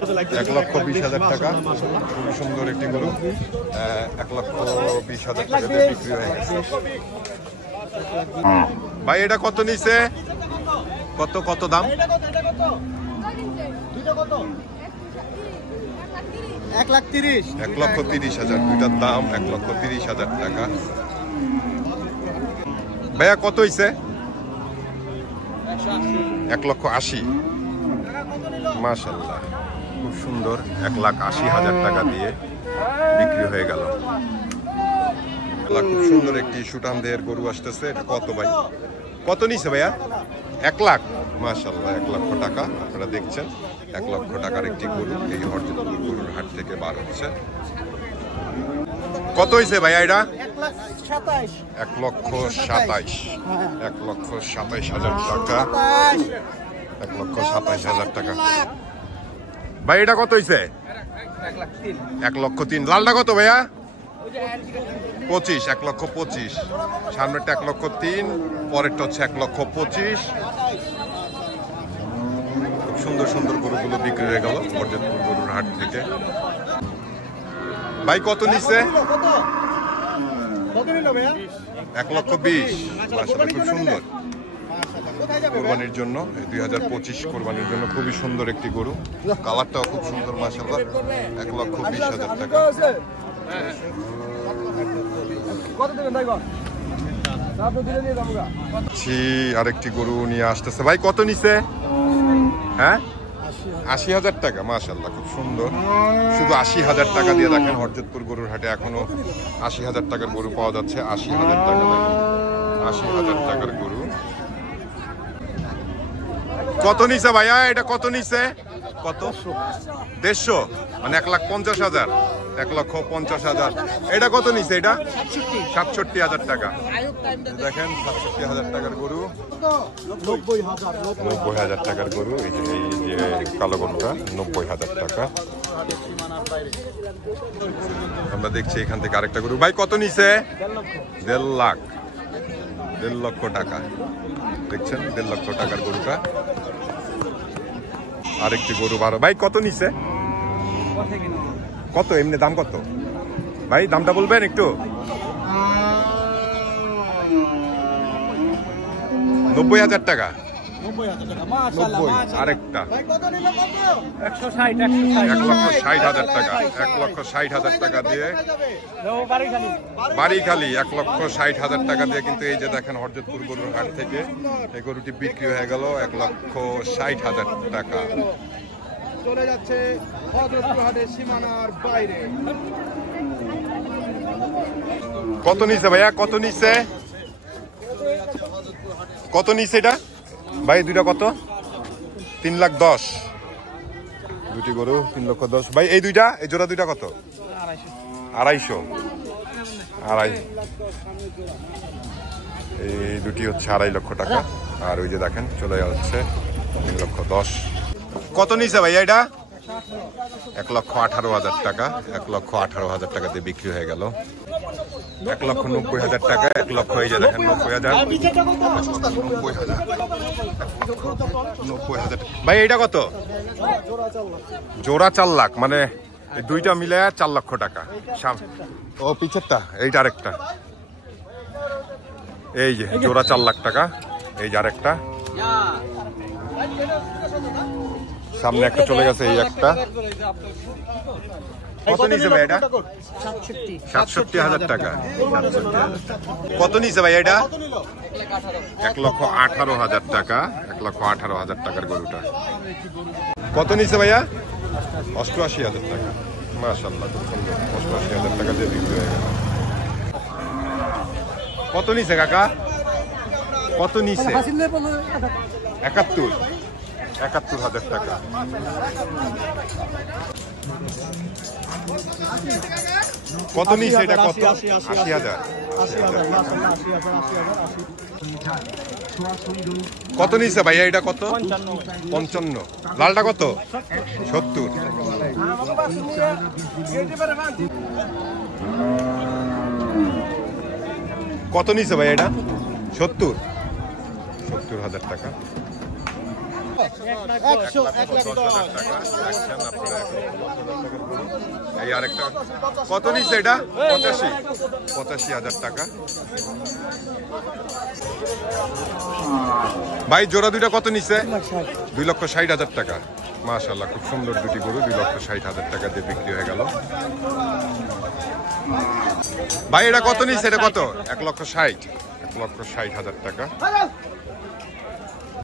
1,20,000 টাকা, খুবই সুন্দর একটি গরু। 1,20,000 টাকা দিয়ে বিক্রি হয়ে গেছে। ভাই এটা কত নিছে? কত কত দাম? 1,30,000। দুইটার দাম 1,30,000 টাকা। ভাইয়া কত হইছে? 1,80,000। মাশাআল্লাহ, খুব সুন্দর। 1,80,000 টাকা দিয়ে বিক্রি হয়ে গেল। খুব সুন্দর একটি সুটান দেহের গরু আসতেছে। এটা কত ভাই? কত নিছে ভাইয়া? 1 লাখ। মাশাআল্লাহ, 1 লক্ষ টাকা। আপনারা দেখছেন 1 লক্ষ টাকার একটি গরু এই হরজতপুর গরুর হাট থেকে বার হচ্ছে। কত হয়েছে ভাইয়া এটা? 1,27,000। 1,27,000 টাকা। 1,27,000 টাকা। ভাই এটা কত হয়েছে? 1,03,000। লালটা কত ভাইয়া? 25। 1,25,000। সামনেরটা 1,03,000, পরেরটা হচ্ছে 1,25,000। খুব সুন্দর সুন্দর গরুগুলো বিক্রি হয়ে গেল হরজতপুর গরুর হাট থেকে। ভাই কত নিচ্ছে? 1,20,000। মাশাআল্লাহ, খুব সুন্দর। কোরবানির জন্য 2025 কোরবানির জন্য খুবই সুন্দর একটি গরু। কালারটাও খুব সুন্দর। মাশাআল্লাহ, 1,20,000 টাকা। আরেকটি গরু নিয়ে আসতেছে। ভাই কত নিছে? হ্যাঁ, 80,000 টাকা। মাশাআল্লাহ, খুব সুন্দর। শুধু 80,000 টাকা দিয়ে দেখেন হরজতপুর গরুর হাটে এখনো 80,000 টাকার গরু পাওয়া যাচ্ছে। 80,000 টাকা। 80,000 টাকার গরু। কত নিছে ভাইয়া? এটা কত নিছে? কত? 150, মানে 1,50,000। 1,50,000। এটা কত নিছে? এটা 67,000 টাকা। দেখেন 67,000 টাকার গরু। 90,000 টাকার গরু। এই যে কালো গরুটা 90,000 টাকা। আমরা দেখছি এখান থেকে আরেকটা গরু। ভাই কত নিছে? 1.5 লাখ। 1.5 লক্ষ টাকা। দেখছেন 1.5 লক্ষ টাকার গরুটা। আরেকটি গরু ভালো। ভাই কত নিছে? কত এমনি দাম কত ভাই? দামটা বলবেন একটু? 90,000 টাকা। 90। আরেকটা 1,60,000 টাকা। 1,60,000 টাকা দিয়ে বাড়িখালি। 1,60,000 টাকা দিয়ে কিন্তু এই যে দেখেন হরজতপুর গরুর হাট থেকে এই গরুটি বিক্রি হয়ে গেল 1,60,000 টাকা। চলে যাচ্ছে হযরতপুর হাটের সীমানার বাইরে। কত নিছে ভাইয়া? কত নিছে? কত নিছে এটা ভাই? দুইটা কত? 3,10,000। দুটি গরু 3,10,000। ভাই এই দুইটা, এই জোড়া দুইটা কত? 250। এই দুটি হচ্ছে 2.5 লক্ষ টাকা। আর ওই যে দেখেন চলে যাচ্ছে 3,10,000। কত নিছে ভাইয়া এটা? 1,18,000 টাকা। 1,18,000 টাকা দিয়ে বিক্রি হয়ে গেল। 1,90,000 টাকা। 1 লক্ষ। এই যে দেখেন 90,000। 90,000। ভাই এটা কত? জোড়া 4 লাখ, মানে এই দুইটা মিলে 4 লক্ষ টাকা। ও পিছেরটা, এইটা আরেকটা। এই যে জোড়া 4 লাখ টাকা। এই যে আরেকটা সামনে একটা চলে গেছে। এই একটা কত নিছে ভাই এটা? 67,000 টাকা। 67,000। কত নিছে ভাই এটা? 1,18,000 টাকা। 1,18,000 টাকার গরুটা। কত নিছে ভাইয়া? 88,000 টাকা। মাশাআল্লাহ, খুব সুন্দর। 88,000 টাকা দিয়ে বিক্রি হয়ে গেল। কত নিছে কাকা? কত নিছে? 71,000 টাকা। কত নিছে এটা? কত? 80,000। কত নিছে ভাইয়া এটা? কত? 55। লালটা কত? 70। কত নিছে ভাই এটা? 70,000 টাকা। 1,10,000 টাকা। এই আরেকটা কত নিচ্ছে এটা? 85,000 টাকা। ভাই জোড়া দুইটা কত নিচ্ছে? 2,60,000 টাকা। মাশাআল্লাহ খুব সুন্দর দুটি গরু 2,60,000 টাকা দিয়ে বিক্রি হয়ে গেল। ভাই এটা কত নিচ্ছে? এটা কত? 1,60,000 টাকা।